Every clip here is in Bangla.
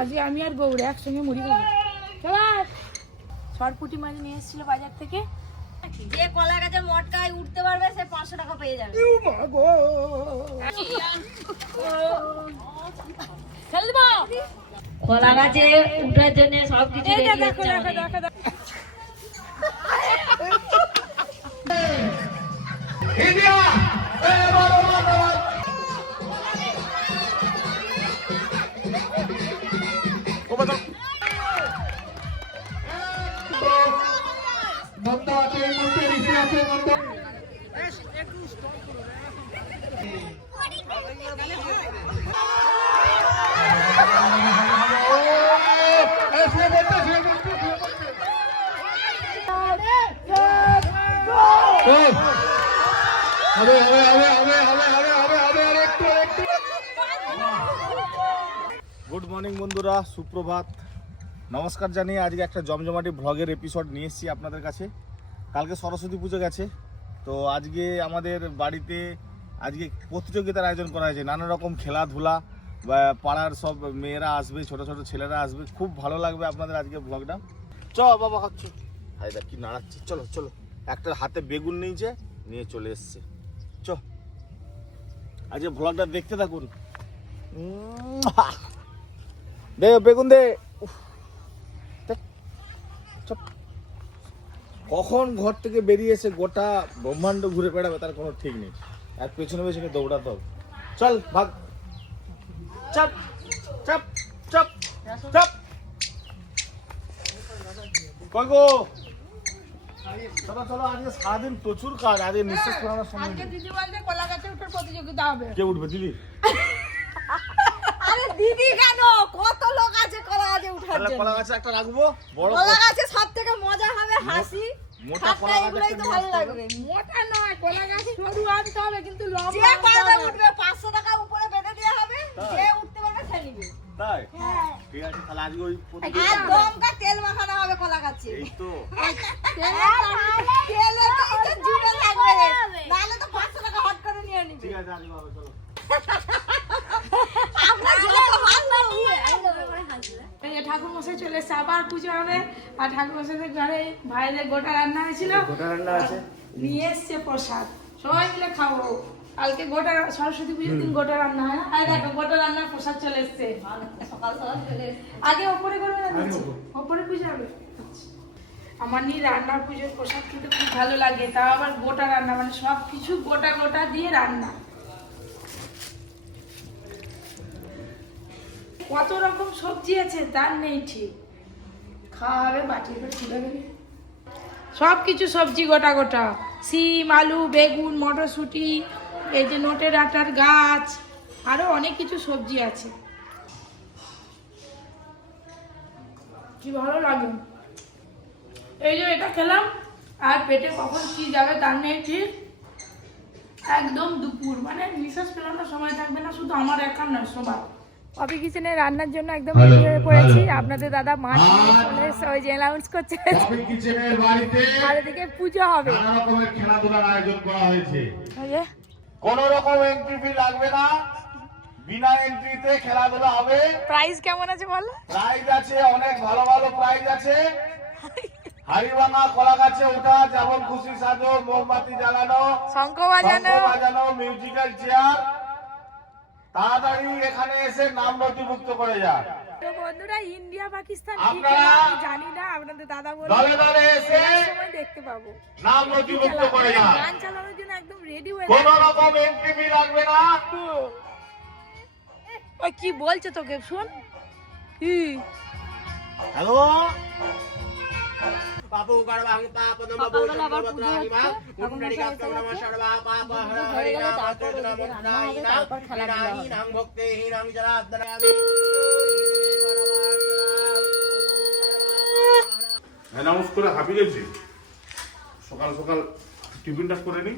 আজকে আমি আর গৌড় একসঙ্গে মুড়ি খাবো। সবাই সরপুটি মাছ নিয়ে এসেছিল বাজার থেকে। যে কলা গাছে মটকায় উঠতে পারবে সে 500 টাকা পেয়ে যাবে। ফেলে দেবো। কলা গাছে উঠার জন্য সবকিছু রেডি দেখো হচ্ছে দেখো দেখো দেখো। গুড মর্নিং বন্ধুরা, সুপ্রভাত, নমস্কার জানিয়ে আজকে একটা জমজমাটি ভ্লগের এপিসোড নিয়ে এসেছি আপনাদের কাছে। কালকে সরস্বতী পুজো গেছে, তো আজকে আমাদের বাড়িতে আজকে প্রতিযোগিতার আয়োজন করা হয়েছে। নানা রকম খেলাধুলা, পাড়ার সব মেয়েরা আসবে, ছোট ছোট ছেলেরা আসবে, খুব ভালো লাগবে আপনাদের আজকে ব্লগটা। চ বাবা খাচ্ছ, হায়দা কি নাড়াচ্ছি, চলো চলো। একটা হাতে বেগুন নিয়েছে, নিয়ে চলে এসছে। চ আজকে ব্লগটা দেখতে থাকুন। দে বেগুন দে। কখন ঘর থেকে বেরিয়েছে গোটা ব্রহ্মাণ্ড ঘুরে বেড়াবে তার কোনো ঠিক নেই, আর পেছনে পেছনে দৌড়াতে হবে। চল ভাগ, চাপ চাপ চাপ চাপ। কই গো, চলো চলো, আজকে সারাদিন প্রচুর কাজ, আজকে নিঃশ্বাস ফেলানোর সময় নেই। দিদি বলছে কলা গাছে উঠার প্রতিযোগিতা হবে। কে উঠবে দিদি? আরে দিদি কেন, কত লোক আছে কলা গাছে উঠার জন্য। কলা গাছে একটা রাখবো, বড় কলা গাছে সবথেকে মজা হবে হাসি, মোটা কলা গাছ এগুলোই তো ভালো লাগবে। মোটা নয়, কলা গাছ সরু আনতে হবে, কিন্তু লম্বা যে আনতে পারবে হবে। উঠবে 500 টাকা উপরে বেঁধে দেওয়া হবে, যে উঠতে পারবে সে নিবে। তাই হ্যাঁ, ঠিক আছে, তাহলে আজকে ওই আর দমকা তেল মাখানো হবে কলা গাছে। এই তো তেলের তো জুড়ে লাগবে, নাহলে তো 500 টাকা হট করে নিয়ে নিবে। ঠিক আছে, আজকে হবে, চলো। আমরা যত হাসবো এই যে ঠাকুর মশাই চলে এসছে, আবার পুজো হবে। আর ঠাকুর মশাইদের ঘরে ভাইদের গোটা রান্না হয়েছিল, গোটা রান্না আছে, নিয়ে এসছে প্রসাদ, সবাই মিলে খাবো। কালকে গোটা সরস্বতী পুজোর দিন গোটা রান্না হয় না? আর দেখো গোটা রান্নার প্রসাদ চলে এসছে। সকাল সকাল চলে এসে। আগে ওপরে করবে না নিচে? ওপরে পুজো হবে। আমার নিয়ে রান্নার পুজোর প্রসাদ খেতে খুব ভালো লাগে, তাও আবার গোটা রান্না, মানে সব কিছু গোটা গোটা দিয়ে রান্না। কত রকম সবজি আছে তার নেই ঠিক। খাওয়া হবে বাটি করে তুলে দেবে। সব কিছু সবজি গোটা গোটা, সিম, আলু, বেগুন, মটরশুঁটি, এই যে নোটের আটার গাছ, আরো অনেক কিছু সবজি আছে। কি ভালো লাগে। এই যে এটা খেলাম, আর পেটে কখন কি যাবে তার নেই ঠিক। একদম দুপুর, মানে নিঃশ্বাস ফেলানোর সময় থাকবে না, শুধু আমার একার নয়, সবার। কফি কিচেনে রান্নার জন্য একদম রেডি হয়ে পড়েছি। আপনাদের দাদা মাছ নিয়ে চলে এসে ওই যে অ্যানাউন্স করছে, কফি কিচেনের বাড়িতে আর এদিকে পুজো হবে। নানা রকমের খেলাধুলার আয়োজন করা হয়েছে। ওই যে কোন রকম এন্ট্রি ফি লাগবে না, বিনা এন্ট্রিতে খেলাধুলা হবে। প্রাইস কেমন আছে বলো? প্রাইজ আছে, অনেক ভালো ভালো প্রাইজ আছে। হাড়িভাঙা, কলা গাছে ওঠা, যেমন খুশি সাজো, মোমবাতি জ্বালানো, শঙ্খ শঙ্খ বাজানো, মিউজিক্যাল চেয়ার। তাড়াতাড়ি এখানে এসে নাম নথিভুক্ত করে যান। তো বন্ধুরা, ইন্ডিয়া পাকিস্তান কি আপনারা খেলা আমি জানি না, আপনাদের দাদা বলে দলে দলে এসে সময় দেখতে পাবো। নাম নথিভুক্ত করে যান। গান চালানোর জন্য একদম রেডি হয়ে কোন রকম এন্ট্রি ফি লাগবে না। ওই কি বলছে তোকে শুন। কি হ্যালো, সকালবেলা আবার পুজো হচ্ছে, এখন মশাই এসে গেছে। পুজো হয়ে গেলে তারপর ওদিকে রান্না হবে, তারপর খেলাধুলা হবে। অ্যানাউন্স করে হাঁপিয়ে গেছি, সকাল সকাল টিফিনটা করে নিই,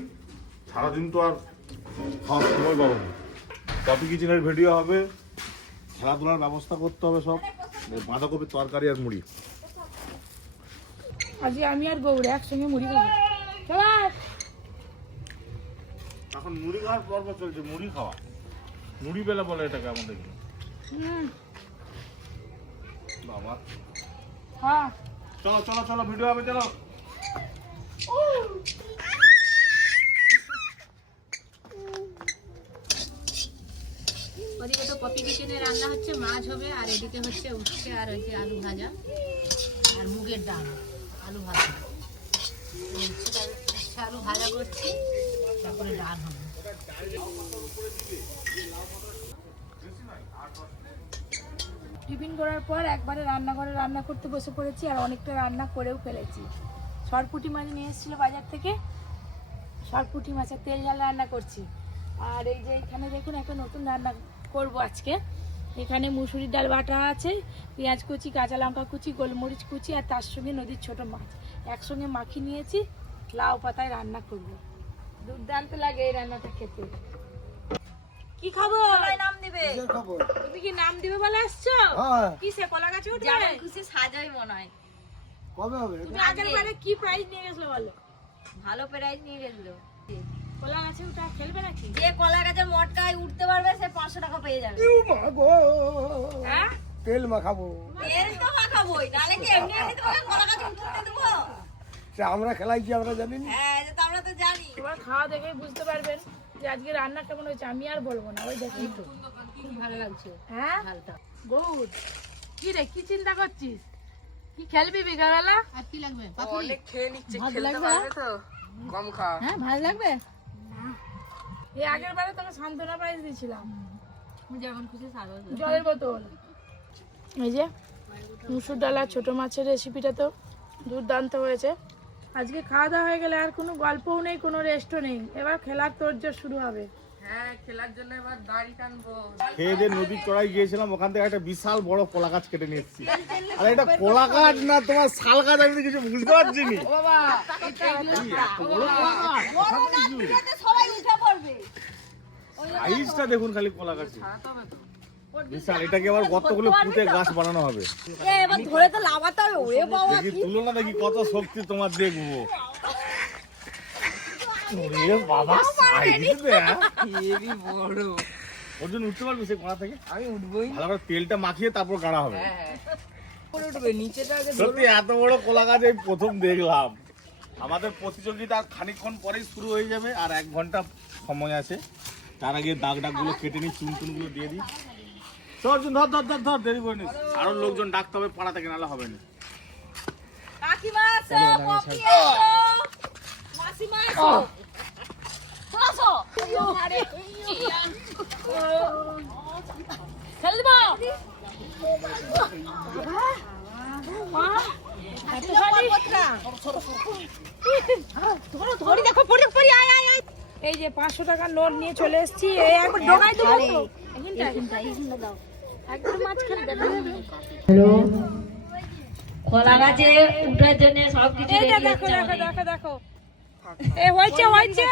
সারাদিন তো আর খাওয়ার সময় পাবো না। কফি কিচেনের ভিডিও হবে, খেলাধুলার ব্যবস্থা করতে হবে, সব বাঁধাকপির তরকারি আর মুড়ি। আজকে আমি আর গৌড় একসঙ্গে মুড়ি খাবো। সবাই এখন মুড়ি খাওয়ার পর্ব চলছে, মুড়ি খাওয়া, মুড়ি বেলা বলে এটাকে আমাদের। বাবা হ্যাঁ চলো চলো চলো ভিডিও হবে চলো। ওদিকে তো পপি কিচেনে রান্না হচ্ছে, মাছ হবে, আর এদিকে হচ্ছে উচ্ছে আর হচ্ছে আলু ভাজা আর মুগের ডাল আলু ভাজা। উচ্ছে আলু ভাজা করছি, তারপরে ডাল হবে। টিফিন করার পর একবারে রান্নাঘরে রান্না করতে বসে পড়েছি, আর অনেকটা রান্না করেও ফেলেছি। সরপুঁটি মাছ নিয়ে এসেছিলো বাজার থেকে, সরপুঁটি মাছের তেল ঝাল রান্না করছি। আর এই যে এখানে দেখুন একটা নতুন রান্না করব আজকে। এখানে মুসুরির ডাল বাটা আছে, পেঁয়াজ কুচি, কাঁচা লঙ্কা কুচি, গোলমরিচ কুচি, আর তার সঙ্গে নদীর ছোট মাছ একসঙ্গে মাখিয়ে নিয়েছি, লাউ পাতায় রান্না করব। দুর্দান্ত লাগে এই রান্নাটা খেতে। কি খাবো? নাম দিবে তুমি কি নাম দিবে বলে আসছো? হ্যাঁ কিসে কলা গাছে উঠবে? যেমন খুশি সাজাই মনে হয়। কবে হবে? তুমি আগের বারে কি প্রাইজ নিয়ে গেছিলে বলো? ভালো প্রাইজ নিয়ে গেছিল। কলা গাছে উঠা খেলবে নাকি? যে কলা গাছের মটকায় উঠতে পারবে সে 500 টাকা পেয়ে যাবে। হ্যাঁ তেল মাখাবো, তেল তো মাখাবোই, নালে কি এমনি এমনি তোমাকে কলা গাছে উঠতে দেবো? সে আমরা খেলাইছি আমরা জানি না। হ্যাঁ এটা তো আমরা তো জানি। তোমার খাওয়া দেখেই বুঝতে পারবেন যে আজকে রান্না কেমন হয়েছে। আমি আর বলবো না, ওই দেখেই তো। খুব ভালো লাগছে হ্যাঁ ঝালটা। গুড। কি রে, কি চিন্তা করছিস? কি খেলবি বিকালবেলা? আর কি লাগবে? পাপড়ি ভাত লাগবে? হ্যাঁ ভাত লাগবে। এই আগের বারে তোকে সান্ত্বনা প্রাইজ দিয়েছিলাম, যেমন খুশি সাজাও। জলের বোতল। এই যে মুসুর ডাল আর ছোট মাছের রেসিপিটা তো দুর্দান্ত হয়েছে। আজকে খাওয়া দাওয়া হয়ে গেলে আর কোনো গল্পও নেই, কোনো রেস্টও নেই, এবার খেলার তোড়জোড় শুরু হবে। খেয়ে দিয়ে নদীর চড়াই গিয়েছিলাম, ওখান থেকে একটা বিশাল বড় কলা গাছ কেটে নিয়ে এসেছি। আর এটা কলা গাছ না তোমার শাল গাছ, আমি তো কিছু বুঝতে পারছি নি। সবাই উঠে পড়বে। সাইজটা দেখুন খালি কলা গাছে বিশাল। এটাকে আবার গর্তগুলো পুঁতে গাছ বানানো হবে। এবার ধরে তো লাগাতে হবে। ওরে বাবা দেখি তুলনা দেখি কত শক্তি তোমার দেখবো। ওরে বাবা সাইজ বড়। ওজন উঠতে পারবে সেই গোড়া থেকে? আমি উঠবোই। ভালো করে তেলটা মাখিয়ে তারপর গাড়া হবে। উঠবে নিচেটা আগে। সত্যি এত বড় কলা গাছ এই প্রথম দেখলাম। আমাদের প্রতিযোগিতা খানিকক্ষণ পরেই শুরু হয়ে যাবে, আর 1 ঘন্টা সময় আছে। তার আগে দাগ গুলো কেটে নিই, চুন গুলো দিয়ে দিই। ধর ধর ধর ধর ধর, দেরি করে নিস। আরো লোকজন ডাকতে হবে পাড়া থেকে, নাহলে হবে না। কাকিমা আসো, পপি আসো, মাসিমা আসো। আসো। আরে খেলে দিব। এই যে 500 টাকার নোট নিয়ে চলে এসেছি। এই একবার ঢোকাই দেবো তো। একদম মাঝখানে দেখা যাবে। কলা গাছে উঠার জন্য সবকিছু এই যে রেডি দেখো হচ্ছে দেখো আমাদের। দেখো দেখো। এ হয়েছে হয়েছে।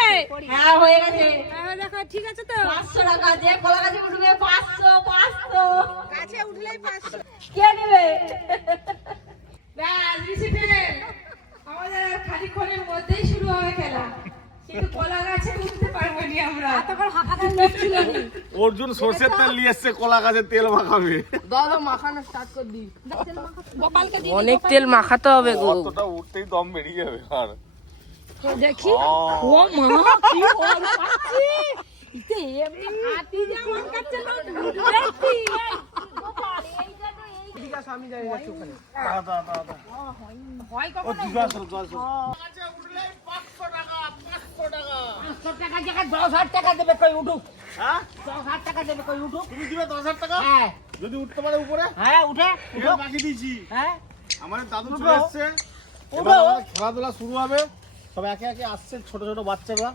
হ্যাঁ হয়ে গেছে। হ্যাঁ দেখো ঠিক আছে তো। 500 টাকা যে কলা গাছে উঠবে 500 গাছে উঠলেই 500। কে নেবে? ব্যাস ডিসিপ্লিন। আমাদের আর খানিকক্ষণের মধ্যেই শুরু হবে খেলা, কিন্তু কলা গাছে উঠতে পারবো না আমরা। এতক্ষণ হাঁকাটার লোক ছিল না। অর্জুন সর্ষের তেল নিয়ে এসছে, কলা গাছে তেল মাখাবে। গোপালকে দিয়ে অনেক তেল মাখাতে হবে গো। অতটা উঠতেই দম বেরিয়ে যাবে। আর দেখি। ও মা কি ওর পাচ্ছি। ইতে এমনি হাতি যেমন কাছে লোক দেখি। গোপাল এইটা তো এই আমি যাই যাচ্ছি ওখানে। হয় ও কখনো। জিজ্ঞাসা করো, জিজ্ঞাসা করো। 500 টাকা জায়গায় 10,000 টাকা দেবে, কই উঠুক। হ্যাঁ 10,000 টাকা দেবে, কই উঠুক। তুমি দিবে 10,000 টাকা? হ্যাঁ যদি উঠতে পারে উপরে? হ্যাঁ উঠে তেল মাখিয়ে দিয়েছি। হ্যাঁ আমাদের দাদু চলে এসছে, এবার আমাদের খেলাধুলা শুরু হবে। সব একে একে আসছে ছোট ছোট বাচ্চারা।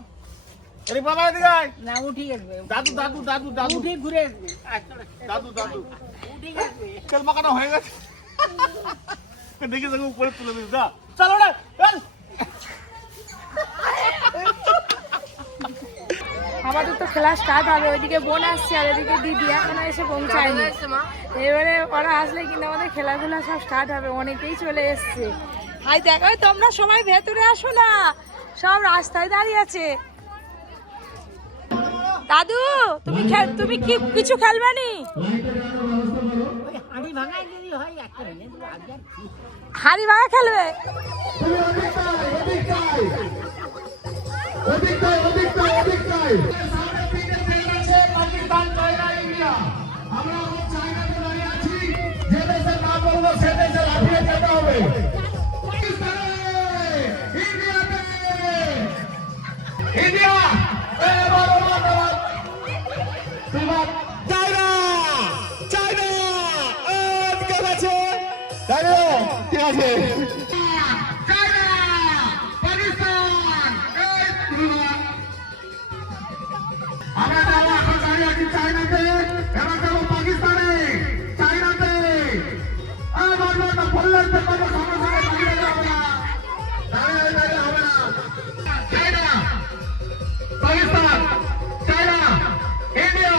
আরে বাবা এদিকে আয়। না উঠি আসবে, দাদু দাদু দাদু দাদু উঠে ঘুরে আসবে। দাদু দাদু তেল মাখানো হয়ে গেছে। দেখে দেখে উপরে তুলে দিস। দা চলো না। আমাদের তো খেলা স্টার্ট হবে। ওইদিকে বোন আসছে আর এদিকে দিদি এখনো এসে পৌঁছায়নি। এবারে ওরা আসলে কিন্তু আমাদের খেলাধুলা সব স্টার্ট হবে। অনেকেই চলে এসছে। হাই দেখো, তোমরা সবাই ভেতরে আসো না, সব রাস্তায় দাঁড়িয়ে আছে। দাদু তুমি কি কিছু খেলবে নি? হাঁড়ি হাড়ি ভাঙা খেলবে। Pakistan, China, India. আমরা এখন চায়নাতে দাঁড়িয়ে আছি। যে দেশের নাম বলবো সে দেশে লাফিয়ে যেতে হবে। পাকিস্তানে, ইন্ডিয়াতে, ইন্ডিয়া, এবার চায়না, চায়না, কে আছে? চায়না, কে আছে? চায়না, পাকিস্তান, আমরা যাবো এখন দাঁড়িয়ে আছি চায়নাতে, এবার যাবো পাকিস্তানে, চায়নাতে। বারবার না বললেন তো কোনো সমস্যা নেই, দাঁড়িয়ে যাবে না, দাঁড়িয়ে হবে না। China, Pakistan, China, India,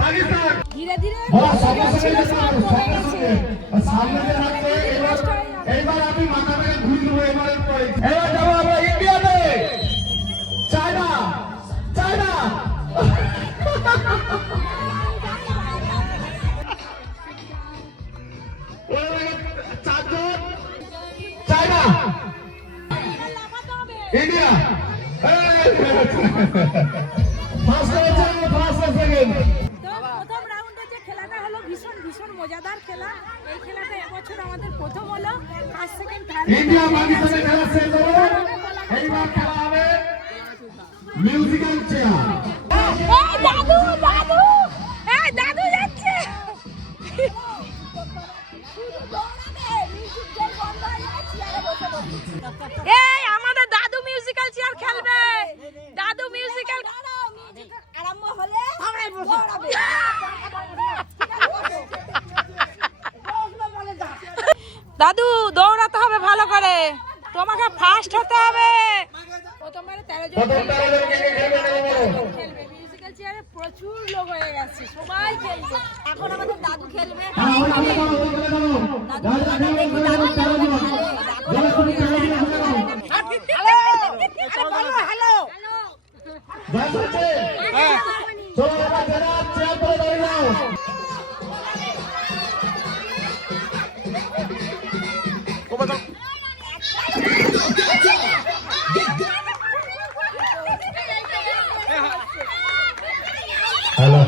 Pakistan. ধীরে ধীরে বড় সমস্যা নেই, সামনে রাখতে এইবার আমি মাথা থেকে ঘুরবো। এবার যাবো আমরা ইন্ডিয়াতে, চায়না, চায়না। চারজন, চায়না, ইন্ডিয়া। ফার্স্ট হয়েছে, ফার্স্ট সেকেন্ড। তো প্রথম রাউন্ডে যে খেলাটা হলো ভীষণ ভীষণ মজাদার খেলা। এই খেলাটা এবছর আমাদের প্রথম হলো। ফার্স্ট সেকেন্ড থার্ড ইন্ডিয়া পাকিস্তানের খেলা শেষ হলো। এইবার খেলা হবে মিউজিক্যাল চেয়ার। এই দাদু দাদু, এই দাদু যাচ্ছে। এই আমাদের দাদু মিউজিক্যাল চেয়ার খেলবে। দাদু মিউজিক্যাল আরম্ভ হলে দৌড়াবে। দাদু দৌড়াতে হবে ভালো করে, তোমাকে ফার্স্ট হতে হবে। প্রথমবারে 13 জন খেলবে মিউজিক্যাল চেয়ারে। প্রচুর লোক হয়ে গেছে, সবাই খেলবে। এখন আমাদের দাদু খেলবে। হ্যালো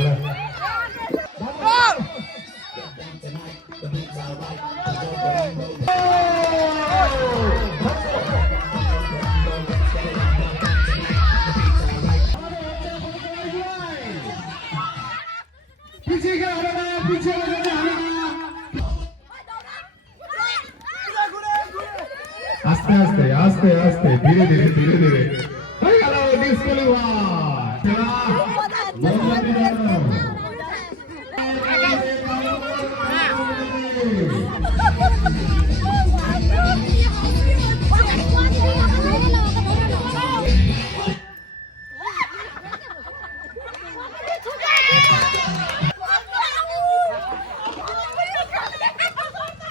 পিছিয়ে গেলে হবে না, পিছিয়ে গেলে হবে না। আস্তে আস্তে আস্তে আস্তে ধীরে ধীরে ধীরে ধীরে হয়ে গেল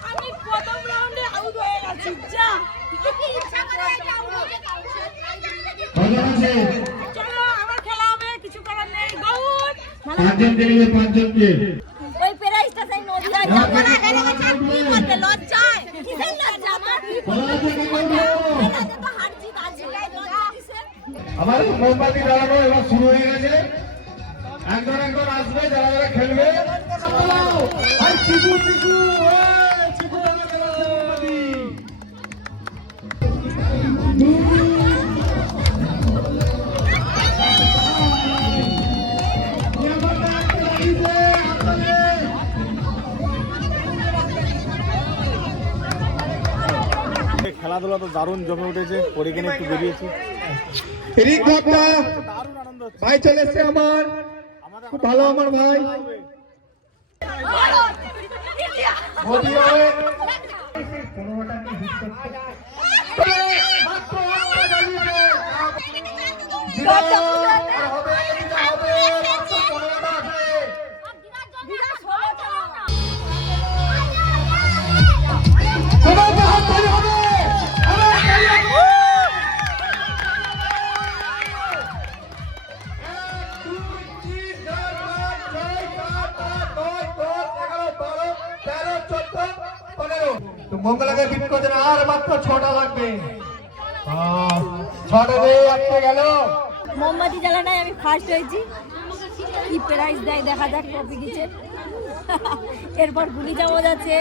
আমি প্রথম রাউন্ডে আউট হয়ে গেছি। যা চলো আমার খেলা হবে, কিছু করার নেই। গৌর পাঁচজনকে নিয়ে পাঁচজনকে ওই প্রাইজটা সেই নদিয়া যাবো না, হেরে গেছে আর কি করবে? লজ্জায় কিসের লজ্জা? আমার তো হার জিত আছে, লজ্জা কিসের? আমার মোমবাতি দাঁড়ানো এবার শুরু হয়ে গেছে। একজন একজন আসবে, যারা যারা খেলবে। আর চিকু চিকু চিকু মোমবাতি খেলাধুলা তো দারুণ জমে উঠেছে, পরে কিনে একটু বেরিয়েছি। দারুণ আনন্দ হচ্ছে। ভাই চলে এসছে আমার, খুব ভালো আমার ভাই। 15 তো মঙ্গলাকে বিট করতে আর মাত্র 6টা লাগবে 6টা দিয়ে আটকে গেল মোমবাতি জ্বালানায় আমি ফার্স্ট হয়েছি। কি প্রাইজ দেয় দেখা যাক কপি দিচ্ছে। এরপর গুলি চামচ আছে,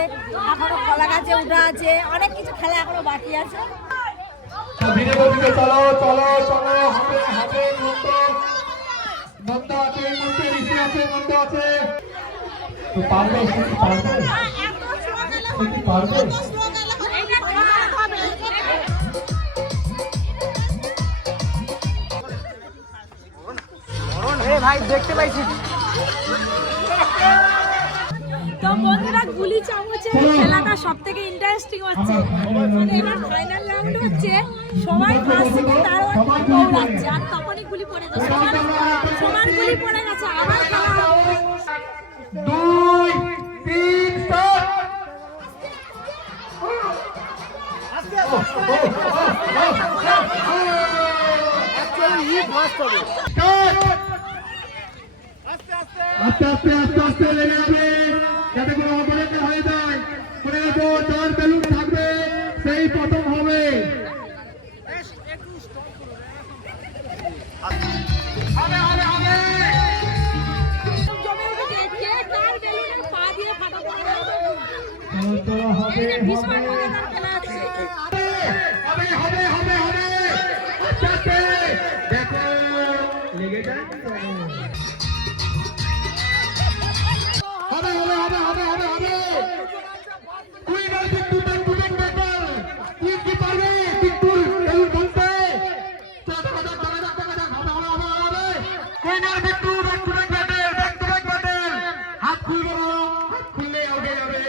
এখনো কলা গাছে উঠা আছে, অনেক কিছু খেলা এখনো বাকি আছে। ধীরে ধীরে চলো চলো চলো হাতে হাতে নন্দ আছে নন্দ ঋষি আছে নন্দ আছে তো পারবে পারবে তো বন্ধুরা গুলি চামচের খেলাটা সব থেকে ইন্টারেস্টিং হচ্ছে। মানে এবার ফাইনাল রাউন্ড হচ্ছে, সবাই ফার্স্ট তার দৌড়াচ্ছে আর তখনই গুলি পড়ে যাচ্ছে, সমান গুলি পড়ে গেছে। আবার খেলা হবে 2 3 স্টার্ট আস্তে আস্তে আস্তে আস্তে লেগে যাবে যাতে কোনো অপরাধ হয়ে যায়। মনে রাখো যার বেলুন থাকবে সেই প্রথম হবে। জমে উঠেছে, কে কার বেলুনে পা দিয়ে ফাটা পড়ে যাবে। চলো হবে এই যে ভীষণ মজাদার খেলা আছে। হবে হবে হবে হবে আস্তে আস্তে দেখো লেগে যায় হবে হবে হবে হবে হবে হবে কুইনার বিট্টু ব্যাটল কি পারবে বিট্টু বেলুন বলতে চলো চলো চলো চলো হবে হবে হবে হবে কুইনার বিট্টু ব্যাটল হাত খুলবে না, হাত খুললে আউট হয়ে যাবে।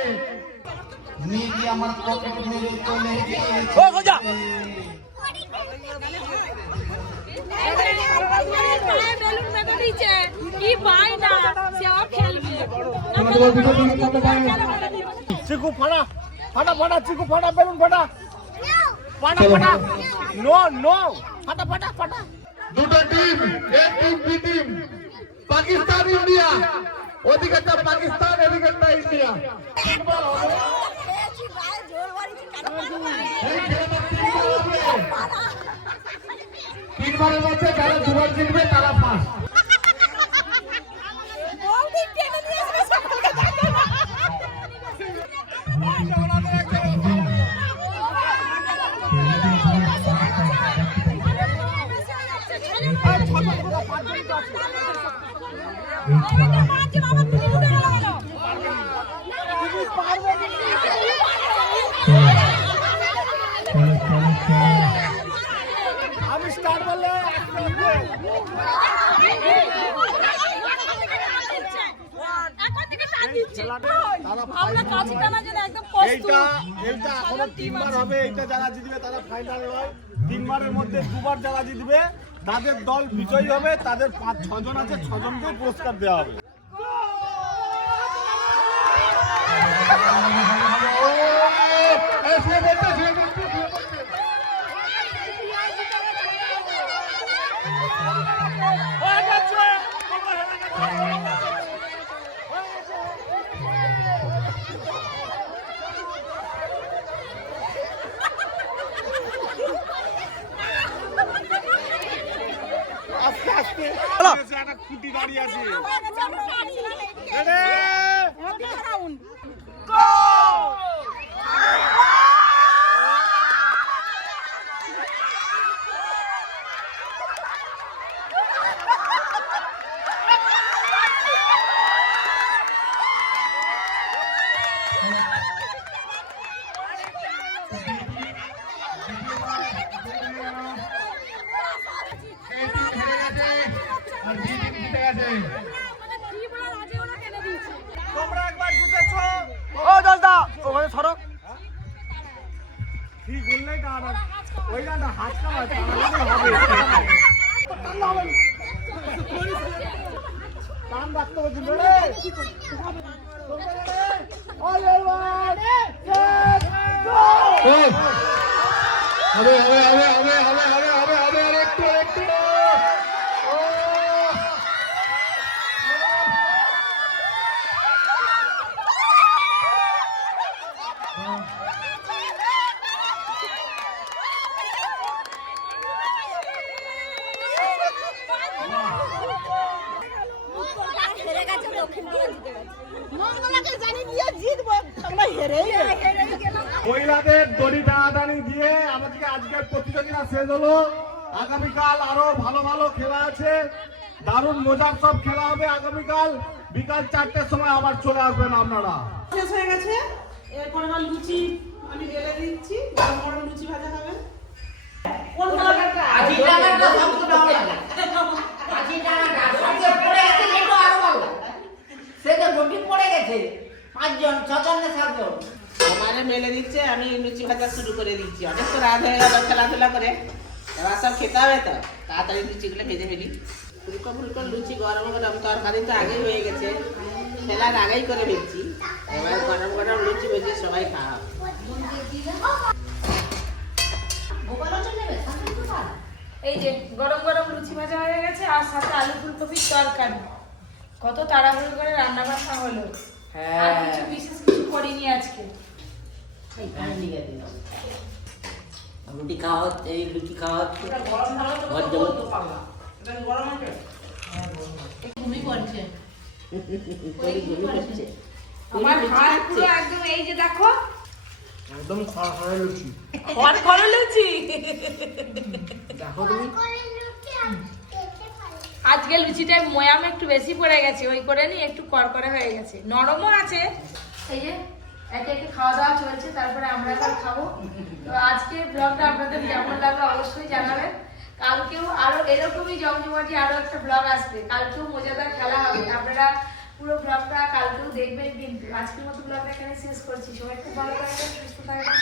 নীতি আমার পকেট মেরে চলে ও গজা বেলুন বেঁধে দিয়েছে, কি পায় না সে আবার খেলবে। চিকু ফাটা ফাটা ফাটা চিকু ফাটা বেলুন ফাটা ফাটা ফাটা নো নো ফাটা ফাটা ফাটা দুটো team A team B team Pakistan India ওদিকেটা পাকিস্তান এদিকেটা ইন্ডিয়া তিনবারের মধ্যে যারা দুবার জিতবে তারা ফার্স্ট আমি স্টার্ট করলে আমরা কাছে টানার জন্য একদম প্রস্তুত। এইটা এখনো 3 বার হবে। এইটা যারা জিতবে তারা ফাইনাল হয়। 3 বারের মধ্যে 2 বার যারা জিতবে তাদের দল বিজয়ী হবে। তাদের 5-6 জন আছে, 6 জনকে পুরস্কার দেওয়া হবে। আস্তে আস্তে একটা খুঁটি দাঁড়িয়ে আছে। তোমরা একবার জিতেছো। ও দাদা ওখানে সরো ঠিক বললেই গান ওই গানটা হাত কামাতে হবে কান রাখতে হবে কিন্তু রে হবে হবে হবে হবে হবে হবে হবে হবে একটু একটু মহিলাদের দড়ি টানাটানি দিয়ে আমাদেরকে আজকের প্রতিযোগিতা শেষ হলো। আগামীকাল আরো ভালো ভালো খেলা আছে, দারুণ মজার সব খেলা হবে। আগামীকাল বিকাল 4টের সময় আবার চলে আসবেন আপনারা। শেষ হয়ে গেছে, এরপর আবার লুচি আমি বেলে দিচ্ছি, গরম গরম লুচি ভাজা হবে। কোন কালারটা? আজি টাকাটা সব তো দাও লাগে আজি টাকাটা সব পড়ে গেছে, একটু আরো ভালো সেটা গটি পড়ে গেছে 5 জন 6 জন না 7 জন আমারে মেলে দিচ্ছে, আমি লুচি ভাজা শুরু করে দিচ্ছি। অনেক তো রাত হয়ে গেল খেলাধুলা করে, এবার সব খেতে হবে তো, তাড়াতাড়ি লুচিগুলো ভেজে ফেলি। ফুলকো ফুলকো লুচি গরম গরম, তরকারি তো আগেই হয়ে গেছে, খেলার আগেই করে ফেলছি। এবার গরম গরম লুচি ভেজে সবাই খাওয়া। এই যে গরম গরম লুচি ভাজা হয়ে গেছে আর সাথে আলু ফুলকপির তরকারি। কত তাড়াহুড়ো করে রান্না বান্না হলো, আর কিছু বিশেষ কিছু করিনি আজকে। রুটি খাওয়া হচ্ছে, এই লুচি খাওয়া হচ্ছে। ঘুমি পড়ছে। আমার হাত পুরো একদম এই যে দেখো একদম খড়খড়ে লুচি। খড়খড়ে লুচি। দেখো তুমি, আজকে লুচিটায় ময়াম একটু বেশি পড়ে গেছে, ওই করে নি একটু করকরে হয়ে গেছে, নরমও আছে। এই যে একে একে খাওয়া দাওয়া চলছে, তারপরে আমরা এবার খাবো। তো আজকে ব্লগটা আপনাদের কেমন লাগলো অবশ্যই জানাবেন। কালকেও আরো এরকমই জমজমাটি আরো একটা ব্লগ আসবে, কালকেও মজাদার খেলা হবে। আপনারা পুরো ব্লগটা কালকেও দেখবেন। কিন্তু আজকের মতো ব্লগটা এখানে শেষ করছি। সবাই খুব ভালো থাকবেন, সুস্থ থাকবেন।